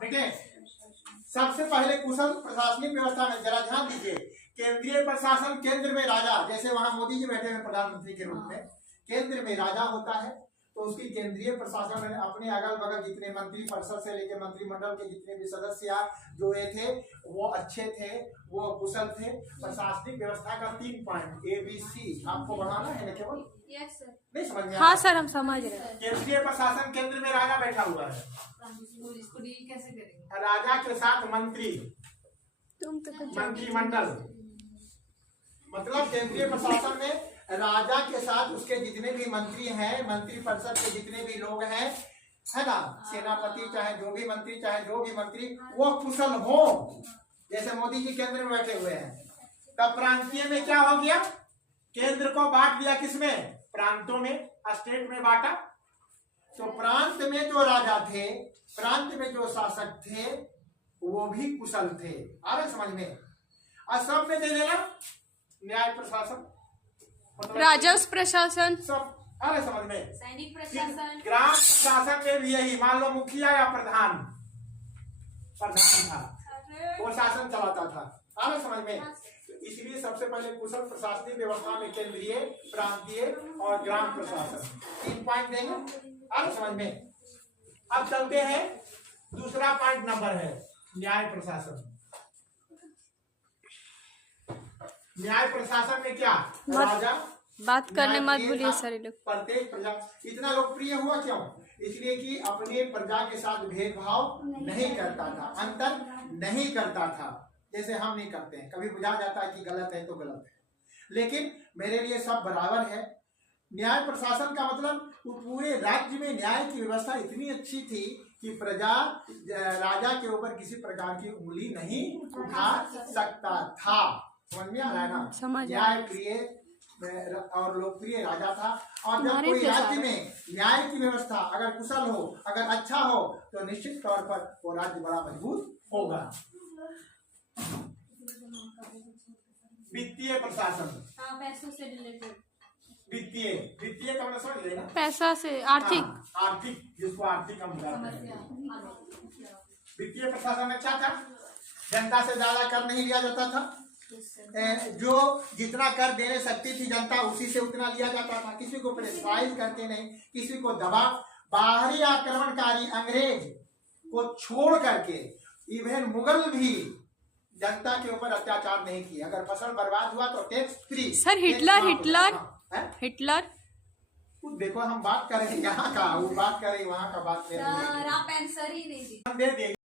बेटे सबसे पहले कुशल प्रशासनिक व्यवस्था में जरा ध्यान दीजिए। केंद्रीय प्रशासन, केंद्र में राजा, जैसे वहां मोदी जी बैठे हुए प्रधानमंत्री के रूप में, केंद्र में राजा होता है तो उसकी केंद्रीय प्रशासन में अपने अगल बगल जितने मंत्री परिषद से लेकर मंत्रिमंडल के जितने भी सदस्य जो ये थे वो अच्छे थे, वो कुशल थे। प्रशासनिक व्यवस्था का 3 पॉइंट ABC आपको बढ़ाना है ना केवल? Yes sir. नहीं समझ में? हाँ सर, हम समझ रहे हैं। केंद्रीय प्रशासन, केंद्र में राजा बैठा हुआ है, इसको डील कैसे करेंगे? राजा के साथ मंत्री, तुम तो कुछ मंत्रिमंडल, मतलब केंद्रीय प्रशासन में राजा के साथ उसके जितने भी मंत्री हैं, मंत्री परिषद के जितने भी लोग हैं, है ना, सेनापति चाहे जो भी मंत्री वो कुशल हो। जैसे मोदी जी केंद्र में बैठे हुए हैं, तब प्रांतीय में क्या हो गया? केंद्र को बांट दिया किसमें? प्रांतों में, स्टेट में बांटा। तो प्रांत में जो राजा थे, प्रांत में जो शासक थे वो भी कुशल थे। आ रहे समझ में? असम में दे देना न्याय प्रशासन, मतलब राजस्व प्रशासन, सब आ रहे समझ में? सैनिक प्रशासन, ग्राम प्रशासन में भी यही, मान लो मुखिया या प्रधान था, वो शासन चलाता था। आ रहे समझ में? इसलिए सबसे पहले कुशल प्रशासनिक व्यवस्था में केंद्रीय, प्रांतीय और ग्राम प्रशासन 3 पॉइंट देंगे। आ रहे समझ में? अब चलते हैं, दूसरा पॉइंट नंबर है न्याय प्रशासन। न्याय प्रशासन में क्या? राजा बात करने मत भूलिए सर। ये लोग प्रत्येक प्रजा, इतना लोकप्रिय हुआ क्यों? इसलिए कि अपने प्रजा के साथ भेदभाव नहीं करता था, अंतर नहीं करता था, जैसे हम नहीं करते हैं। कभी बुझा जाता है कि गलत है तो गलत है, लेकिन मेरे लिए सब बराबर है। न्याय प्रशासन का मतलब पूरे राज्य में न्याय की व्यवस्था इतनी अच्छी थी कि प्रजा राजा के ऊपर किसी प्रकार की उंगली नहीं उठा सकता था। समझ में आ रहा है ना? न्याय प्रिय और लोकप्रिय राजा था। और जब कोई राज्य में न्याय की व्यवस्था अगर कुशल हो, अगर अच्छा हो, तो निश्चित तौर पर वो राज्य बड़ा मजबूत होगा। वित्तीय प्रशासन, हाँ, पैसों से रिलेटेड। वित्तीय का मतलब समझ लेना, पैसा से, आर्थिक, आर्थिक, जिसको आर्थिक हम बताते हैं। वित्तीय प्रशासन अच्छा था, जनता से ज्यादा कर नहीं लिया जाता था, जो जितना कर देने सकती थी जनता उसी से उतना लिया जाता था। किसी को प्रेशराइज करके नहीं, किसी को दबाव, बाहरी आक्रमणकारी अंग्रेज को छोड़ करके इवन मुगल भी जनता के ऊपर अत्याचार नहीं किए। अगर फसल बर्बाद हुआ तो टैक्स फ्री। सर हिटलर देखो हम बात करें यहाँ का, वो बात करें वहाँ का, बात आप आंसर ही नहीं दी। दे